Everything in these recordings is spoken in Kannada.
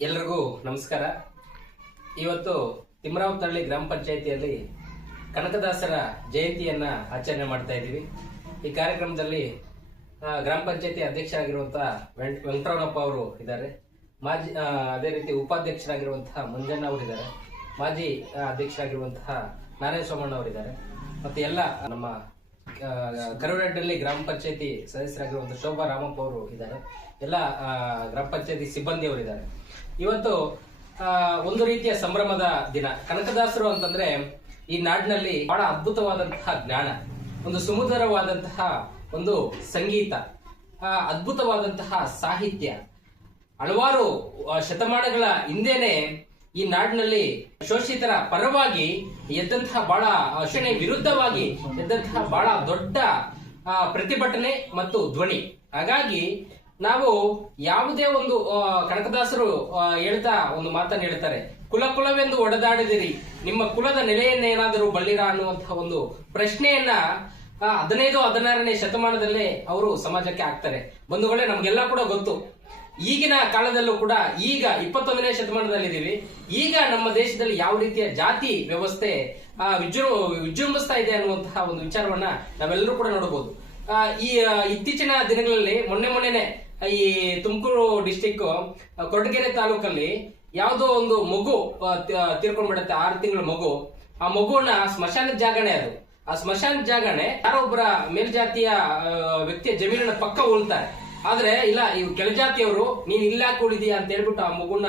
ಎಲ್ರಿಗೂ ನಮಸ್ಕಾರ. ಇವತ್ತು ತಿಮ್ಮರಾವತಳ್ಳಿ ಗ್ರಾಮ ಪಂಚಾಯಿತಿಯಲ್ಲಿ ಕನಕದಾಸರ ಜಯಂತಿಯನ್ನು ಆಚರಣೆ ಮಾಡ್ತಾ ಇದ್ದೀವಿ. ಈ ಕಾರ್ಯಕ್ರಮದಲ್ಲಿ ಗ್ರಾಮ ಪಂಚಾಯತಿ ಅಧ್ಯಕ್ಷರಾಗಿರುವಂತಹ ವೆಂಕ್ ವೆಂಕಟರಮಣಪ್ಪ ಅವರು ಇದ್ದಾರೆ. ಮಾಜಿ ಅದೇ ರೀತಿ ಉಪಾಧ್ಯಕ್ಷರಾಗಿರುವಂತಹ ಮಂಜಣ್ಣ ಅವರಿದ್ದಾರೆ ಮಾಜಿ ಅಧ್ಯಕ್ಷರಾಗಿರುವಂತಹ ನಾರಾಯಣ ಸೋಮಣ್ಣ ಅವರಿದ್ದಾರೆ ಮತ್ತೆ ಎಲ್ಲ ನಮ್ಮ ಆ, ಗ್ರಾಮ ಪಂಚಾಯತಿ ಸದಸ್ಯರಾಗಿರುವಂತಹ ಶೋಭಾ ರಾಮಪ್ಪ ಅವರು ಇದ್ದಾರೆ. ಎಲ್ಲ ಗ್ರಾಮ ಪಂಚಾಯತಿ ಸಿಬ್ಬಂದಿ ಅವರಿದ್ದಾರೆ ಇವತ್ತು ಒಂದು ರೀತಿಯ ಸಂಭ್ರಮದ ದಿನ. ಕನಕದಾಸರು ಅಂತಂದ್ರೆ ಈ ನಾಡಿನಲ್ಲಿ ಬಹಳ ಅದ್ಭುತವಾದಂತಹ ಜ್ಞಾನ ಒಂದು ಸುಮಧುರವಾದಂತಹ ಒಂದು ಸಂಗೀತ ಅದ್ಭುತವಾದಂತಹ ಸಾಹಿತ್ಯ. ಹಲವಾರು ಶತಮಾನಗಳ ಹಿಂದೆನೆ ಈ ನಾಡಿನಲ್ಲಿ ಶೋಷಿತರ ಪರವಾಗಿ ಎದ್ದಂತಹ ಬಹಳ ಶೋಷಣೆ ವಿರುದ್ಧವಾಗಿ ಎದ್ದಂತಹ ಬಹಳ ದೊಡ್ಡ ಪ್ರತಿಭಟನೆ ಮತ್ತು ಧ್ವನಿ. ಹಾಗಾಗಿ ನಾವು ಯಾವುದೇ ಒಂದು ಕನಕದಾಸರು ಹೇಳ್ತಾ ಒಂದು ಮಾತನ್ನು ಹೇಳ್ತಾರೆ. ಕುಲ ಕುಲವೆಂದು ಒಡೆದಾಡಿದಿರಿ. ನಿಮ್ಮ ಕುಲದ ನೆಲೆಯನ್ನೇನಾದರೂ ಬಳ್ಳಿರಾ ಅನ್ನುವಂತಹ ಒಂದು ಪ್ರಶ್ನೆಯನ್ನ ಹದಿನೈದು ಹದಿನಾರನೇ ಶತಮಾನದಲ್ಲೇ ಅವರು ಸಮಾಜಕ್ಕೆ ಹಾಕ್ತಾರೆ. ಬಂಧುಗಳೇ, ನಮ್ಗೆಲ್ಲ ಕೂಡ ಗೊತ್ತು. ಈಗಿನ ಕಾಲದಲ್ಲೂ ಕೂಡ ಈಗ ಇಪ್ಪತ್ತೊಂದನೇ ಶತಮಾನದಲ್ಲಿದ್ದೀವಿ. ಈಗ ನಮ್ಮ ದೇಶದಲ್ಲಿ ಯಾವ ರೀತಿಯ ಜಾತಿ ವ್ಯವಸ್ಥೆ ವಿಜೃ, ವಿಜೃಂಭಿಸ್ತಾ ಇದೆ ಅನ್ನುವಂತಹ ಒಂದು ವಿಚಾರವನ್ನ ನಾವೆಲ್ಲರೂ ಕೂಡ ನೋಡಬಹುದು. ಈ ಇತ್ತೀಚಿನ ದಿನಗಳಲ್ಲಿ ಮೊನ್ನೆ ಮೊನ್ನೆನೆ ಈ ತುಮಕೂರು ಡಿಸ್ಟಿಕ್ ಕೊರಟಗೆರೆ ತಾಲೂಕಲ್ಲಿ ಯಾವುದೋ ಒಂದು ಮಗು ತೀರ್ಕೊಂಡ್ಬಿಡುತ್ತೆ, ಆರು ತಿಂಗಳ ಮಗು. ಆ ಮಗುವನ್ನ ಸ್ಮಶಾನದ ಜಾಗಣೆ ಅದು. ಆ ಸ್ಮಶಾನ ಜಾಗಣೆ ಯಾರೋ ಮೇಲ್ಜಾತಿಯ ವ್ಯಕ್ತಿಯ ಜಮೀನಿನ ಪಕ್ಕ ಉಳ್ತಾರೆ. ಆದ್ರೆ, ಇಲ್ಲ, ಇವ್ ಕೆಳಜಾತಿಯವರು ನೀನ್ ಇಲ್ಲ ಅಂತ ಹೇಳ್ಬಿಟ್ಟು ಆ ಮಗುನ,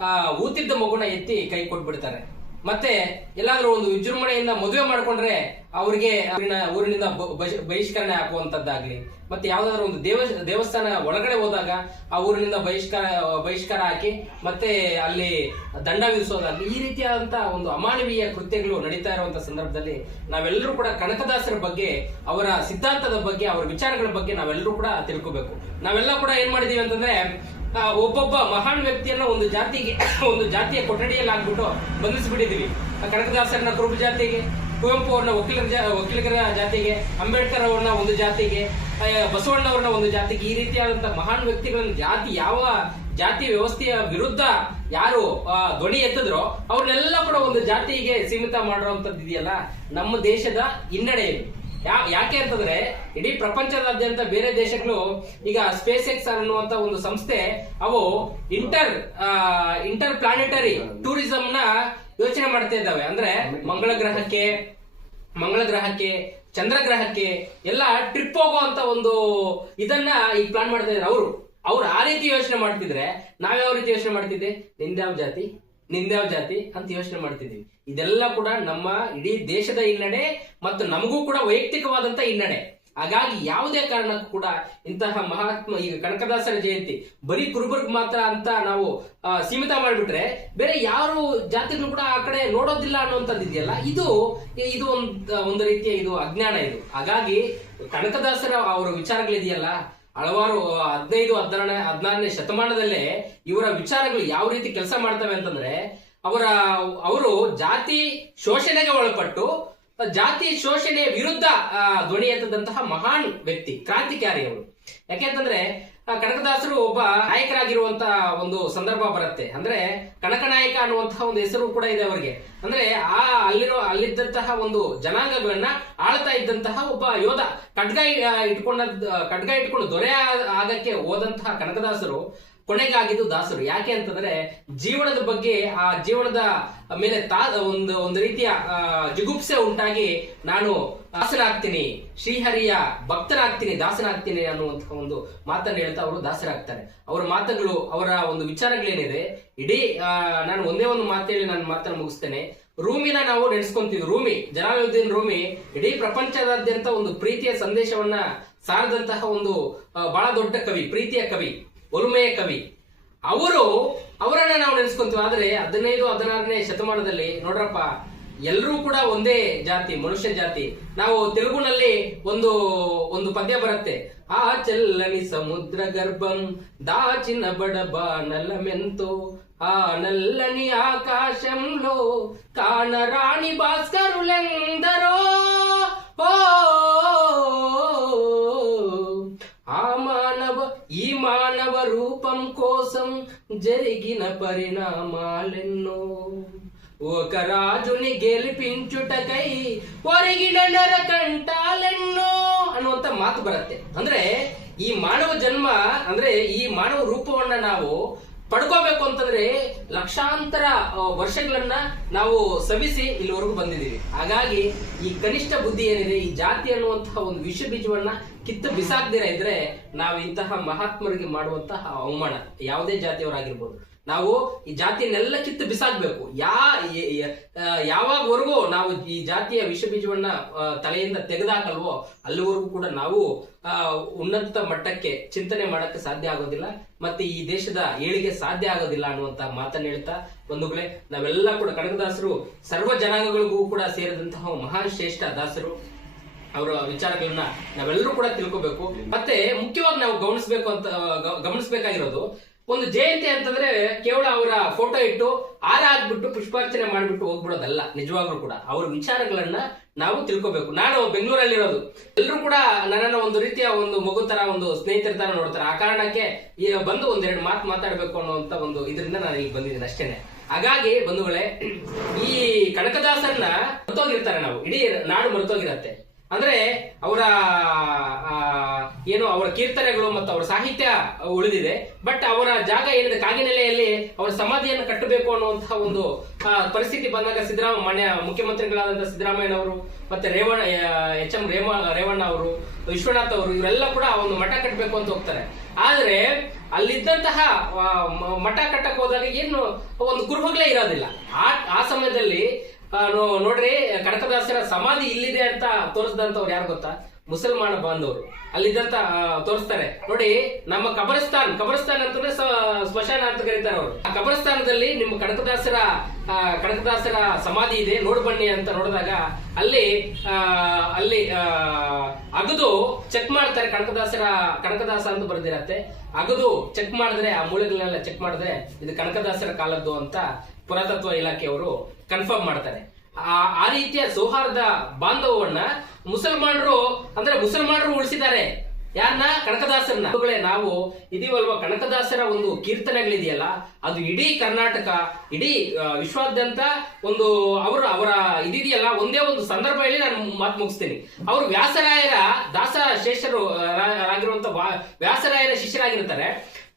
ಆ, ಊತಿದ್ದ ಮಗುನ ಎತ್ತಿ ಕೈ ಕೊಟ್ಬಿಡ್ತಾರೆ. ಮತ್ತೆ ಎಲ್ಲಾದ್ರೂ ಒಂದು ವಿಜೃಂಭಣೆಯಿಂದ ಮದುವೆ ಮಾಡಿಕೊಂಡ್ರೆ ಅವ್ರಿಗೆ ಊರಿನ, ಊರಿನಿಂದ ಬಹಿಷ್ಕರಣೆ ಹಾಕುವಂತದ್ದಾಗ್ಲಿ. ಮತ್ತೆ ಯಾವ್ದಾದ್ರು ಒಂದು ದೇವ ದೇವಸ್ಥಾನ ಒಳಗಡೆ ಹೋದಾಗ ಆ ಊರಿನಿಂದ ಬಹಿಷ್ಕಾರ ಬಹಿಷ್ಕಾರ ಹಾಕಿ, ಮತ್ತೆ ಅಲ್ಲಿ ದಂಡ ವಿಧಿಸೋದಾಗ್ಲಿ, ಈ ರೀತಿಯಾದಂತಹ ಒಂದು ಅಮಾನವೀಯ ಕೃತ್ಯಗಳು ನಡೀತಾ ಇರುವಂತ ಸಂದರ್ಭದಲ್ಲಿ ನಾವೆಲ್ಲರೂ ಕೂಡ ಕನಕದಾಸರ ಬಗ್ಗೆ, ಅವರ ಸಿದ್ಧಾಂತದ ಬಗ್ಗೆ, ಅವರ ವಿಚಾರಗಳ ಬಗ್ಗೆ ನಾವೆಲ್ಲರೂ ಕೂಡ ತಿಳ್ಕೋಬೇಕು. ನಾವೆಲ್ಲ ಕೂಡ ಏನ್ ಮಾಡಿದೀವಿ ಅಂತಂದ್ರೆ ಒಬ್ಬೊಬ್ಬ ಮಹಾನ್ ವ್ಯಕ್ತಿಯನ್ನ ಒಂದು ಜಾತಿಗೆ, ಒಂದು ಜಾತಿಯ ಕೊಠಡಿಯಲ್ಲಿ ಹಾಕ್ಬಿಟ್ಟು ಬಂಧಿಸ್ಬಿಟ್ಟಿದೀವಿ ಕನಕದಾಸರನ್ನ ಕುರುಬ ಜಾತಿಗೆ, ಕುವೆಂಪು ಅವ್ರನ್ನ ವಕೀಲರ ಜಾ- ಜಾತಿಗೆ, ಅಂಬೇಡ್ಕರ್ ಅವ್ರನ್ನ ಒಂದು ಜಾತಿಗೆ ಬಸವಣ್ಣ ಬಸವಣ್ಣವ್ರನ್ನ ಒಂದು ಜಾತಿಗೆ, ಈ ರೀತಿಯಾದಂತಹ ಮಹಾನ್ ವ್ಯಕ್ತಿಗಳನ್ನ ಜಾತಿ ಯಾವ ಜಾತಿ ವ್ಯವಸ್ಥೆಯ ವಿರುದ್ಧ ಯಾರು ಧ್ವನಿ ಎತ್ತಿದ್ರೋ ಅವ್ರನ್ನೆಲ್ಲ ಕೂಡ ಒಂದು ಜಾತಿಗೆ ಸೀಮಿತ ಮಾಡಿರುವಂತದ್ದು ಇದೆಯಲ್ಲ ನಮ್ಮ ದೇಶದ ಹಿನ್ನಡೆ ಯಾಕೆ ಅಂತಂದ್ರೆ ಇಡೀ ಪ್ರಪಂಚದಾದ್ಯಂತ ಬೇರೆ ದೇಶಗಳು ಈಗ ಸ್ಪೇಸ್ ಎಕ್ಸ್ ಅನ್ನುವಂತ ಒಂದು ಸಂಸ್ಥೆ, ಅವು ಇಂಟರ್ ಇಂಟರ್ ಪ್ಲಾನೆಟರಿ ಟೂರಿಸಂ ನ ಯೋಚನೆ ಮಾಡ್ತಾ ಇದ್ದಾವೆ. ಅಂದ್ರೆ ಮಂಗಳ ಗ್ರಹಕ್ಕೆ ಮಂಗಳ ಗ್ರಹಕ್ಕೆ, ಚಂದ್ರ ಗ್ರಹಕ್ಕೆ ಎಲ್ಲ ಟ್ರಿಪ್ ಹೋಗುವಂತ ಒಂದು ಇದನ್ನ ಈಗ ಪ್ಲಾನ್ ಮಾಡ್ತಾ ಇದ್ದಾರೆ. ಅವರು, ಅವ್ರು ಆ ರೀತಿ ಯೋಚನೆ ಮಾಡ್ತಿದ್ರೆ ನಾವ್ಯಾವ ರೀತಿ ಯೋಚನೆ ಮಾಡ್ತಿದ್ದೆ? ನಿಂದ್ಯಾವ ಜಾತಿ? ನಿಂದ್ಯಾವ ಜಾತಿ ಅಂತ ಯೋಚನೆ ಮಾಡ್ತಿದ್ದೀವಿ. ಇದೆಲ್ಲ ಕೂಡ ನಮ್ಮ ಇಡೀ ದೇಶದ ಹಿನ್ನಡೆ ಮತ್ತು ನಮಗೂ ಕೂಡ ವೈಯಕ್ತಿಕವಾದಂತ ಹಿನ್ನಡೆ. ಹಾಗಾಗಿ ಯಾವುದೇ ಕಾರಣಕ್ಕೂ ಕೂಡ ಇಂತಹ ಮಹಾತ್ಮ, ಈಗ ಕನಕದಾಸರ ಜಯಂತಿ ಬರೀ ಕುರುಬರ್ಗ್ ಮಾತ್ರ ಅಂತ ನಾವು ಸೀಮಿತ ಮಾಡಿಬಿಟ್ರೆ ಬೇರೆ ಯಾರು ಜಾತಿಗಳು ಕೂಡ ಆ ಕಡೆ ನೋಡೋದಿಲ್ಲ ಅನ್ನುವಂಥದ್ದು ಇದೆಯಲ್ಲ? ಇದು ಇದು ಒಂದು ಒಂದು ರೀತಿಯ ಇದು ಅಜ್ಞಾನ ಇದು. ಹಾಗಾಗಿ ಕನಕದಾಸರ ಅವರ ವಿಚಾರಗಳಿದೆಯಲ್ಲ ಹಲವಾರು ಹದಿನೈದು, ಹದಿನಾರನೇ ಹದಿನಾರನೇ ಶತಮಾನದಲ್ಲೇ ಇವರ ವಿಚಾರಗಳು ಯಾವ ರೀತಿ ಕೆಲಸ ಮಾಡ್ತವೆ ಅಂತಂದ್ರೆ, ಅವರ, ಅವರು ಜಾತಿ ಶೋಷಣೆಗೆ ಒಳಪಟ್ಟು, ಜಾತಿ ಶೋಷಣೆ ವಿರುದ್ಧ ಧ್ವನಿ ಎತ್ತದಂತಹ ಮಹಾನ್ ವ್ಯಕ್ತಿ ಕ್ರಾಂತಿಕಾರಿ ಅವರು ಯಾಕೆಂತಂದ್ರೆ ಕನಕದಾಸರು ಒಬ್ಬ ನಾಯಕರಾಗಿರುವಂತ ಒಂದು ಸಂದರ್ಭ ಬರುತ್ತೆ. ಅಂದ್ರೆ ಕನಕ ನಾಯಕ ಅನ್ನುವಂತಹ ಒಂದು ಹೆಸರು ಕೂಡ ಇದೆ ಅವರಿಗೆ. ಅಂದ್ರೆ ಆ ಅಲ್ಲಿರೋ, ಅಲ್ಲಿದ್ದಂತಹ ಒಂದು ಜನಾಂಗಗಳನ್ನ ಆಳ್ತಾ ಇದ್ದಂತಹ ಒಬ್ಬ ಯೋಧ. ಖಡ್ಗ ಇಟ್ಕೊಂಡ ಖಡ್ಗ ಇಟ್ಕೊಂಡು ದೊರೆ ಆಗಕ್ಕೆ ಹೋದಂತಹ ಕನಕದಾಸರು ಕೊನೆಗಾಗಿದ್ದು ದಾಸರು. ಯಾಕೆ ಅಂತಂದ್ರೆ ಜೀವನದ ಬಗ್ಗೆ, ಆ ಜೀವನದ ಮೇಲೆ ತಾ, ಒಂದು ಒಂದು ರೀತಿಯ ಜಿಗುಪ್ಸೆ ಉಂಟಾಗಿ ನಾನು ದಾಸನಾಗ್ತೀನಿ ಶ್ರೀಹರಿಯ ಭಕ್ತನಾಗ್ತೀನಿ ದಾಸನಾಗ್ತೀನಿ ಅನ್ನುವಂತಹ ಒಂದು ಮಾತನ್ನು ಹೇಳ್ತಾ ಅವರು ದಾಸರಾಗ್ತಾರೆ. ಅವರ ಮಾತುಗಳು, ಅವರ ಒಂದು ವಿಚಾರಗಳೇನಿದೆ, ಇಡೀ ನಾನು ಒಂದೇ ಒಂದು ಮಾತು ಹೇಳಿ ನಾನು ಮಾತನ್ನು ಮುಗಿಸ್ತೇನೆ. ರೂಮಿನ ನಾವು ನೆನೆಸ್ಕೊಂತೀವಿ, ರೂಮಿ ಜಲಾಲುದ್ದೀನ್ ರೂಮಿ, ಇಡೀ ಪ್ರಪಂಚದಾದ್ಯಂತ ಒಂದು ಪ್ರೀತಿಯ ಸಂದೇಶವನ್ನ ಸಾರದಂತಹ ಒಂದು ಬಹಳ ದೊಡ್ಡ ಕವಿ, ಪ್ರೀತಿಯ ಕವಿ, ಒಲುಮೆಯ ಕವಿ. ಅವರು, ಅವರನ್ನ ನಾವು ನೆನೆಸ್ಕೊಂತೀವಿ, ಆದ್ರೆ ಹದಿನೈದು, ಹದಿನಾರನೇ ಶತಮಾನದಲ್ಲಿ, ನೋಡ್ರಪ್ಪ ಎಲ್ಲರೂ ಕೂಡ ಒಂದೇ ಜಾತಿ ಮನುಷ್ಯ ಜಾತಿ ನಾವು ತೆಲುಗುನಲ್ಲಿ ಒಂದು ಒಂದು ಪದ್ಯ ಬರುತ್ತೆ ಆ ಚೆಲ್ಲನಿ ಸಮುದ್ರ ಗರ್ಭಂ దాచిన బడబానలమెంతో ఆ నల్లని ఆకాశంలో కానరాణి భాస్కరులెందరో ఓ ఆ మానవ ఈ మానవ రూపం కోసం జరిగిన పరిణామాలెన్నో ఒక రాజుని గెలిపించుటకై ఒరిగిన నరకంటాలెన్నో ಅನ್ನುವಂತ ಮಾತು ಬರುತ್ತೆ ಅಂದ್ರೆ ಈ ಮಾನವ ಜನ್ಮ ಅಂದ್ರೆ ಈ ಮಾನವ ರೂಪವನ್ನ ನಾವು ಪಡ್ಕೋಬೇಕು ಅಂತಂದ್ರೆ ಲಕ್ಷಾಂತರ ಆ, ವರ್ಷಗಳನ್ನ ನಾವು ಸವಿಸಿ ಇಲ್ಲಿವರೆಗೂ ಬಂದಿದ್ದೀವಿ ಹಾಗಾಗಿ ಈ ಕನಿಷ್ಠ ಬುದ್ಧಿ ಏನಿದೆ ಈ ಜಾತಿ ಅನ್ನುವಂತಹ ಒಂದು ವಿಷ ಬೀಜವನ್ನ ಕಿತ್ತು ಬಿಸಾಕ್ದಿರ ಇದ್ರೆ ನಾವು ಇಂತಹ ಮಹಾತ್ಮರಿಗೆ ಮಾಡುವಂತಹ ಅವಮಾನ ಯಾವುದೇ ಜಾತಿಯವರಾಗಿರ್ಬೋದು ನಾವು ಈ ಜಾತಿಯನ್ನೆಲ್ಲ ಕಿತ್ತು ಬಿಸಾಕ್ಬೇಕು. ಯಾ ಯಾವಾಗವರೆಗೂ ನಾವು ಈ ಜಾತಿಯ ವಿಷ ಬೀಜವನ್ನ ತಲೆಯಿಂದ ತೆಗೆದಾಕಲ್ವೋ, ಅಲ್ಲಿವರೆಗೂ ಕೂಡ ನಾವು ಉನ್ನತ ಮಟ್ಟಕ್ಕೆ ಚಿಂತನೆ ಮಾಡಕ್ಕೆ ಸಾಧ್ಯ ಆಗೋದಿಲ್ಲ. ಮತ್ತೆ ಈ ದೇಶದ ಏಳಿಗೆ ಸಾಧ್ಯ ಆಗೋದಿಲ್ಲ ಅನ್ನುವಂತ ಮಾತನ್ನ ಹೇಳ್ತಾ ಬಂಧುಗಳೇ, ನಾವೆಲ್ಲ ಕೂಡ ಕನಕದಾಸರು ಸರ್ವ ಜನಾಂಗಗಳಿಗೂ ಕೂಡ ಸೇರಿದಂತಹ ಮಹಾನ್ ಶ್ರೇಷ್ಠ ದಾಸರು. ಅವರ ವಿಚಾರಗಳನ್ನ ನಾವೆಲ್ಲರೂ ಕೂಡ ತಿಳ್ಕೋಬೇಕು. ಮತ್ತೆ ಮುಖ್ಯವಾಗಿ ನಾವು ಗಮನಿಸಬೇಕು ಅಂತ ಗಮನಿಸಬೇಕಾಗಿರೋದು ಒಂದು ಜಯಂತಿ ಅಂತಂದ್ರೆ ಕೇವಲ ಅವರ ಫೋಟೋ ಇಟ್ಟು ಹಾರ ಹಾಕ್ಬಿಟ್ಟು ಪುಷ್ಪಾರ್ಚನೆ ಮಾಡಿಬಿಟ್ಟು ಹೋಗ್ಬಿಡೋದಲ್ಲ, ನಿಜವಾಗ್ಲೂ ಕೂಡ. ಅವ್ರ ವಿಚಾರಗಳನ್ನ ನಾವು ತಿಳ್ಕೋಬೇಕು. ನಾನು ಬೆಂಗಳೂರಲ್ಲಿರೋದು ಎಲ್ಲರೂ ಕೂಡ ನನ್ನನ್ನ ಒಂದು ರೀತಿಯ ಒಂದು ಮಗು ತರ, ಒಂದು ಸ್ನೇಹಿತರ ತರ ನೋಡ್ತಾರೆ. ಆ ಕಾರಣಕ್ಕೆ ಬಂದು ಒಂದೆರಡು ಮಾತು ಮಾತಾಡ್ಬೇಕು ಅನ್ನುವಂತ ಒಂದು ಇದರಿಂದ ನಾನು ಈಗ ಬಂದಿದ್ದೀನಿ ಅಷ್ಟೇನೆ. ಹಾಗಾಗಿ ಬಂಧುಗಳೇ, ಈ ಕನಕದಾಸರನ್ನ ಮರ್ತೋಗಿರ್ತಾರೆ ನಾವು. ಇಡೀ ನಾಡು ಮರ್ತೋಗಿರತ್ತೆ. ಅಂದ್ರೆ ಅವರ ಏನು ಅವರ ಕೀರ್ತನೆಗಳು ಮತ್ತು ಅವರ ಸಾಹಿತ್ಯ ಉಳಿದಿದೆ. ಬಟ್ ಅವರ ಜಾಗ ಏನಿದೆ, ಕಾಗಿನೆಲೆಯಲ್ಲಿ ಅವರ ಸಮಾಧಿಯನ್ನು ಕಟ್ಟಬೇಕು ಅನ್ನುವಂತಹ ಒಂದು ಪರಿಸ್ಥಿತಿ ಬಂದಾಗ ಸಿದ್ದರಾಮ ಮಾನ್ಯ ಮುಖ್ಯಮಂತ್ರಿಗಳಾದಂತಹ ಸಿದ್ದರಾಮಯ್ಯನವರು ಮತ್ತೆ ರೇವಣ್ಣ ಎಚ್ ಎಂ ರೇಮ, ರೇವಣ್ಣ ಅವರು, ವಿಶ್ವನಾಥ್ ಅವರು, ಇವರೆಲ್ಲ ಕೂಡ ಒಂದು ಮಠ ಕಟ್ಟಬೇಕು ಅಂತ ಹೋಗ್ತಾರೆ. ಆದ್ರೆ ಅಲ್ಲಿದ್ದಂತಹ ಮಠ ಕಟ್ಟಕ್ಕೆ ಹೋದಾಗ ಏನು, ಒಂದು ಕುರುಹುಗಳೇ ಇರೋದಿಲ್ಲ. ಆ ಆ ಸಮಯದಲ್ಲಿ ನೋಡ್ರಿ ಕನಕದಾಸರ ಸಮಾಧಿ ಇಲ್ಲಿದೆ ಅಂತ ತೋರಿಸಿದಂತವ್ರು ಯಾರು ಗೊತ್ತಾ? ಮುಸಲ್ಮಾನ ಬಾಂಧವರು. ಅಲ್ಲಿದ್ದಂತ ತೋರಿಸ್ತಾರೆ. ನೋಡಿ, ನಮ್ಮ ಕಬರಸ್ತಾನ್ ಕಬರಸ್ತಾನ್ ಅಂತಂದ್ರೆ ಸ್ಮಶಾನ ಅಂತ ಕರೀತಾರೆ ಅವರು. ಆ ಕಬರಸ್ತಾನದಲ್ಲಿ ನಿಮ್ಮ ಕನಕದಾಸರ ಕನಕದಾಸರ ಸಮಾಧಿ ಇದೆ ನೋಡ್ ಬನ್ನಿ ಅಂತ ನೋಡಿದಾಗ ಅಲ್ಲಿ ಅಲ್ಲಿ ಅಗದು ಚೆಕ್ ಮಾಡ್ತಾರೆ ಕನಕದಾಸರ ಕನಕದಾಸ ಅಂತ ಬರೆದಿರತ್ತೆ. ಅಗದು ಚೆಕ್ ಮಾಡಿದ್ರೆ ಆ ಮೂಳೆಗಳನ್ನೆಲ್ಲ ಚೆಕ್ ಮಾಡಿದ್ರೆ ಇದು ಕನಕದಾಸರ ಕಾಲದ್ದು ಅಂತ ಪುರಾತತ್ವ ಇಲಾಖೆಯವರು ಕನ್ಫರ್ಮ್ ಮಾಡ್ತಾರೆ. ಆ ರೀತಿಯ ಸೌಹಾರ್ದ ಬಾಂಧವವನ್ನ ಮುಸಲ್ಮಾನರು, ಅಂದ್ರೆ ಮುಸಲ್ಮಾನರು ಉಳಿಸಿದ್ದಾರೆ. ಯಾರನ್ನ ಕನಕದಾಸರನ್ನ. ನಾವು ಇದೀವಲ್ವಾ? ಕನಕದಾಸರ ಒಂದು ಕೀರ್ತನೆಗಳಿದೆಯಲ್ಲ, ಅದು ಇಡೀ ಕರ್ನಾಟಕ, ಇಡೀ ವಿಶ್ವಾದ್ಯಂತ ಒಂದು ಅವರು ಅವರ ಇದಿದೆಯಲ್ಲ, ಒಂದೇ ಒಂದು ಸಂದರ್ಭ ಹೇಳಿ ನಾನು ಮಾತು ಮುಗಿಸ್ತೀನಿ. ಅವರು ವ್ಯಾಸರಾಯರ ದಾಸ ಶೇಷರು ಆಗಿರುವಂತ ವ್ಯಾಸರಾಯರ ಶಿಷ್ಯರಾಗಿರ್ತಾರೆ.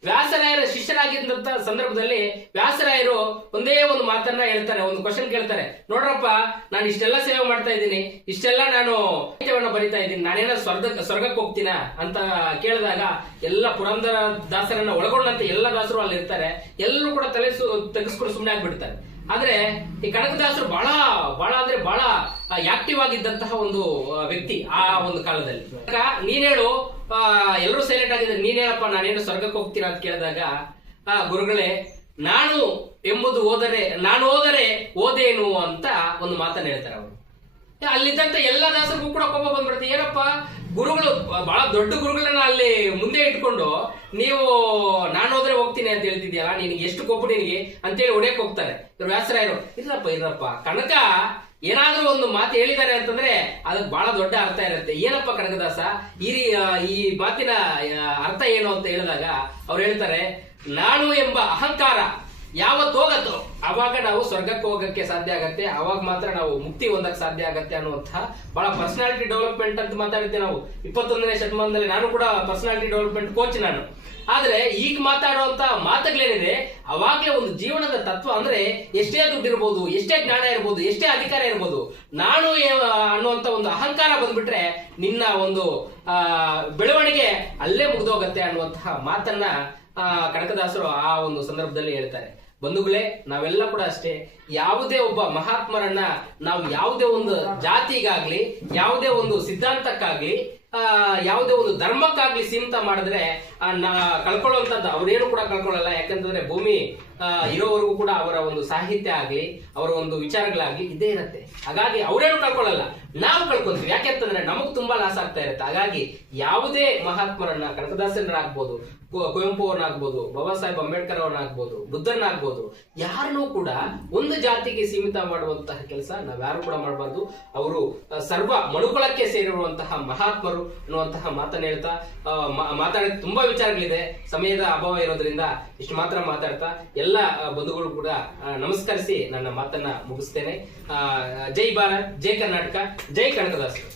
ವ್ಯಾಸರಾಯರ ಶಿಷ್ಯರಾಗಿದ್ದಂತ ಸಂದರ್ಭದಲ್ಲಿ ವ್ಯಾಸರಾಯರು ಒಂದೇ ಒಂದು ಮಾತನ್ನ ಹೇಳ್ತಾರೆ, ಒಂದು ಕ್ವಶನ್ ಕೇಳ್ತಾರೆ. ನೋಡ್ರಪ್ಪ, ನಾನು ಇಷ್ಟೆಲ್ಲ ಸೇವೆ ಮಾಡ್ತಾ ಇದ್ದೀನಿ, ಇಷ್ಟೆಲ್ಲ ನಾನು ಬರಿತಾ ಇದ್ದೀನಿ, ನಾನೇನೋ ಸ್ವರ್ಗ, ಸ್ವರ್ಗಕ್ಕೆ ಹೋಗ್ತೀನ ಅಂತ ಕೇಳಿದಾಗ ಎಲ್ಲ ಪುರಂದರ ದಾಸರನ್ನ ಒಳಗೊಂಡಂತ ಎಲ್ಲ ದಾಸರು ಅಲ್ಲಿ ಇರ್ತಾರೆ. ಎಲ್ಲರೂ ಕೂಡ ತಲೆ ತೆಗೆಸ್ಕೊಂಡು ಸುಮ್ಮನೆ ಆಗ್ಬಿಡ್ತಾರೆ. ಆದ್ರೆ ಈ ಕನಕದಾಸರು ಬಹಳ ಬಹಳ ಅಂದ್ರೆ ಬಹಳ ಆಕ್ಟಿವ್ ಆಗಿದ್ದಂತಹ ಒಂದು ವ್ಯಕ್ತಿ ಆ ಒಂದು ಕಾಲದಲ್ಲಿ. ನೀನ್ ಹೇಳು ಎಲ್ಲರೂ ಸೈಲೆಂಟ್ ಆಗಿದ್ದಾರೆ. ನೀನ್ ಹೇಳಪ್ಪ, ನಾನೇನು ಸ್ವರ್ಗಕ್ಕೆ ಹೋಗ್ತೀರಾ ಅಂತ ಕೇಳಿದಾಗ, ಆ, ಗುರುಗಳೇ, ನಾನು ಎಂಬುದು ಓದರೆ ನಾನು ಹೋದರೆ ಓದೇನು ಅಂತ ಒಂದು ಮಾತನ್ನ ಹೇಳ್ತಾರೆ ಅವರು. ಅಲ್ಲಿದ್ದಂತ ಎಲ್ಲ ದಾಸರಿಗೂ ಕೂಡ ಕೋಪ ಬಂದ್ಬಿಡುತ್ತೆ. ಏನಪ್ಪ, ಗುರುಗಳು, ಬಹಳ ದೊಡ್ಡ ಗುರುಗಳನ್ನ ಅಲ್ಲಿ ಮುಂದೆ ಇಟ್ಕೊಂಡು, ನೀವು, ನಾನು ಹೋದ್ರೆ ಹೋಗ್ತೀನಿ ಅಂತ ಹೇಳ್ತಿದ್ಯಲ್ಲ, ನಿನಗೆ ಎಷ್ಟು ಕೋಪ ನಿನಗೆ? ಅಂತೇಳಿ ಹೊಡೆಯಕ್ ಹೋಗ್ತಾರೆ. ವ್ಯಾಸರಾಯರು ಇಲ್ಲಪ್ಪ ಇರಪ್ಪ ಕನಕ ಏನಾದ್ರೂ ಒಂದು ಮಾತು ಹೇಳಿದ್ದಾರೆ ಅಂತಂದ್ರೆ ಅದಕ್ಕೆ ಬಹಳ ದೊಡ್ಡ ಅರ್ಥ ಇರುತ್ತೆ. ಏನಪ್ಪ ಕನಕದಾಸ, ಈ ಈ ಮಾತಿನ ಅರ್ಥ ಏನು ಅಂತ ಹೇಳಿದಾಗ ಅವ್ರು ಹೇಳ್ತಾರೆ, ನಾನು ಎಂಬ ಅಹಂಕಾರ ಯಾವತ್ತು ಹೋಗತ್ತೋ ಅವಾಗ ನಾವು ಸ್ವರ್ಗಕ್ಕೆ ಹೋಗಕ್ಕೆ ಸಾಧ್ಯ ಆಗತ್ತೆ, ಅವಾಗ ಮಾತ್ರ ನಾವು ಮುಕ್ತಿ ಹೊಂದಕ್ಕೆ ಸಾಧ್ಯ ಆಗತ್ತೆ ಅನ್ನುವಂತಹ ಬಹಳ ಪರ್ಸನಾಲಿಟಿ ಡೆವಲಪ್ಮೆಂಟ್ ಅಂತ ಮಾತಾಡಿದ್ದೆ ನಾವು. ಇಪ್ಪತ್ತೊಂದನೇ ಶತಮಾನದಲ್ಲಿ ನಾನು ಕೂಡ ಪರ್ಸನಾಲಿಟಿ ಡೆವಲಪ್ಮೆಂಟ್ ಕೋಚ್ ನಾನು. ಆದ್ರೆ ಈಗ ಮಾತಾಡುವಂತ ಮಾತುಗಳೇನಿದೆ, ಅವಾಗಲೇ ಒಂದು ಜೀವನದ ತತ್ವ ಅಂದ್ರೆ ಎಷ್ಟೇ ದುಡ್ಡು ಇರ್ಬೋದು, ಎಷ್ಟೇ ಜ್ಞಾನ ಇರ್ಬೋದು, ಎಷ್ಟೇ ಅಧಿಕಾರ ಇರ್ಬೋದು, ನಾನು ಅನ್ನುವಂತ ಒಂದು ಅಹಂಕಾರ ಬಂದ್ಬಿಟ್ರೆ ನಿನ್ನ ಒಂದು ಬೆಳವಣಿಗೆ ಅಲ್ಲೇ ಮುಗಿದೋಗತ್ತೆ ಅನ್ನುವಂತಹ ಮಾತನ್ನ ಕನಕದಾಸರು ಆ ಒಂದು ಸಂದರ್ಭದಲ್ಲಿ ಹೇಳ್ತಾರೆ. ಬಂಧುಗಳೇ, ನಾವೆಲ್ಲ ಕೂಡ ಅಷ್ಟೇ, ಯಾವುದೇ ಒಬ್ಬ ಮಹಾತ್ಮರನ್ನ ನಾವು ಯಾವುದೇ ಒಂದು ಜಾತಿಗಾಗ್ಲಿ, ಯಾವುದೇ ಒಂದು ಸಿದ್ಧಾಂತಕ್ಕಾಗ್ಲಿ ಯಾವುದೇ ಒಂದು ಧರ್ಮಕ್ಕಾಗ್ಲಿ ಸೀಮಿತ ಮಾಡಿದ್ರೆ ಕಳ್ಕೊಳ್ಳುವಂಥದ್ದು ಅವರೇನು ಕೂಡ ಕಳ್ಕೊಳ್ಳಲ್ಲ. ಯಾಕಂತಂದ್ರೆ ಭೂಮಿ ಇರೋವರೆಗೂ ಕೂಡ ಅವರ ಒಂದು ಸಾಹಿತ್ಯ ಆಗ್ಲಿ, ಅವರ ಒಂದು ವಿಚಾರಗಳಾಗ್ಲಿ ಇದೇ ಇರುತ್ತೆ. ಹಾಗಾಗಿ ಅವರೇನು ಕಳ್ಕೊಳ್ಳಲ್ಲ. ನಾವು ಕಳ್ಕೊಂತೀವಿ. ಯಾಕೆಂತಂದ್ರೆ ನಮಗ್ ತುಂಬಾ ಲಾಸ್ ಆಗ್ತಾ ಇರುತ್ತೆ. ಹಾಗಾಗಿ ಯಾವುದೇ ಮಹಾತ್ಮರನ್ನ ಕನಕದಾಸನರಾಗ್ಬೋದು ಕುವೆಂಪು ಅವ್ರನ್ನಾಗ್ಬೋದು, ಬಾಬಾ ಸಾಹೇಬ್ ಅಂಬೇಡ್ಕರ್ ಅವ್ರನ್ನಾಗ್ಬೋದು ಬುದ್ಧನಾಗ್ಬೋದು ಯಾರನ್ನೂ ಕೂಡ ಒಂದು ಜಾತಿಗೆ ಸೀಮಿತ ಮಾಡುವಂತಹ ಕೆಲಸ ನಾವ್ಯಾರು ಕೂಡ ಮಾಡಬಾರ್ದು. ಅವರು ಸರ್ವ ಮನುಕುಲಕ್ಕೆ ಸೇರಿರುವಂತಹ ಮಹಾತ್ಮರು ಅನ್ನುವಂತಹ ಮಾತನ್ನ ಹೇಳ್ತಾ ಮಾತಾಡಿದ ತುಂಬಾ ವಿಚಾರಗಳಿದೆ, ಸಮಯದ ಅಭಾವ ಇರೋದ್ರಿಂದ ಇಷ್ಟು ಮಾತ್ರ ಮಾತಾಡ್ತಾ ಎಲ್ಲ ಬಂಧುಗಳು ಕೂಡ ನಮಸ್ಕರಿಸಿ ನನ್ನ ಮಾತನ್ನ ಮುಗಿಸ್ತೇನೆ. ಜೈ ಭಾರತ್, ಜೈ ಕರ್ನಾಟಕ, ಜೈ ಕನಕದಾಸರು.